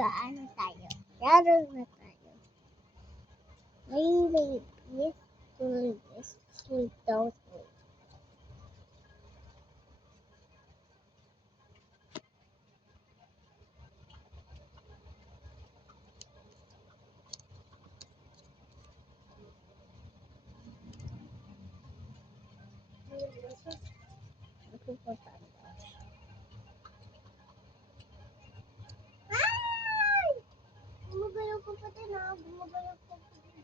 Mag-ano tayo? Laro na tayo. May babies, sweet toast. Ay! Bumagalaw ko pa din ah. Bumagalaw ko pa din.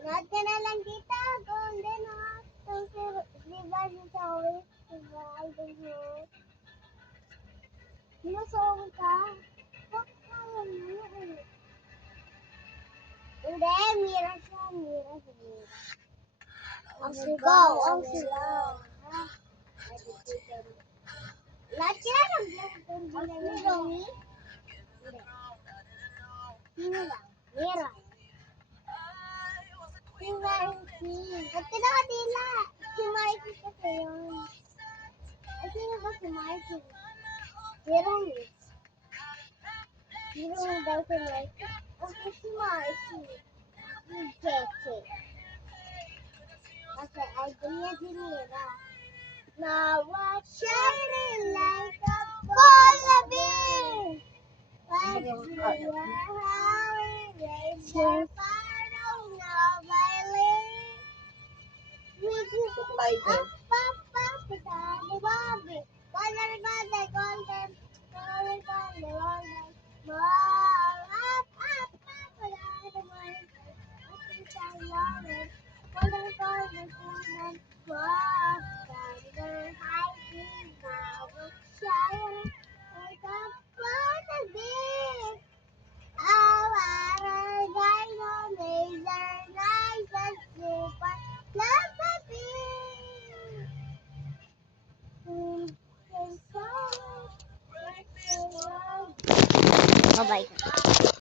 Lahat ka na lang dito. Golden ha. Diba si Zoe? Diba? Idol mo. Sinusuong ka? Kaya mo eh. Hindi, Mira siya. Mira. Ang sigaw. Ang sigaw. Lahat sila ng vlog. Ang sigaw ni? Sino lang? Mira. Si Mikey. At pinakadila. Si Mikey kasi yun. At sino ba si Mikey? Merong daw si Mikey. Okay, si Mikey. Si Cheche. Kasi idol niya si Mira. Now what's shining like a butterbeer? What's your holiday? Your final novelty? We do up, Daddy Bobby. Golden. More up, Daddy Bobby. Golden. More Daddy hiding now. Shining like a butterbeer. Our dinosaurs are nice and super fluffy. Bye-bye.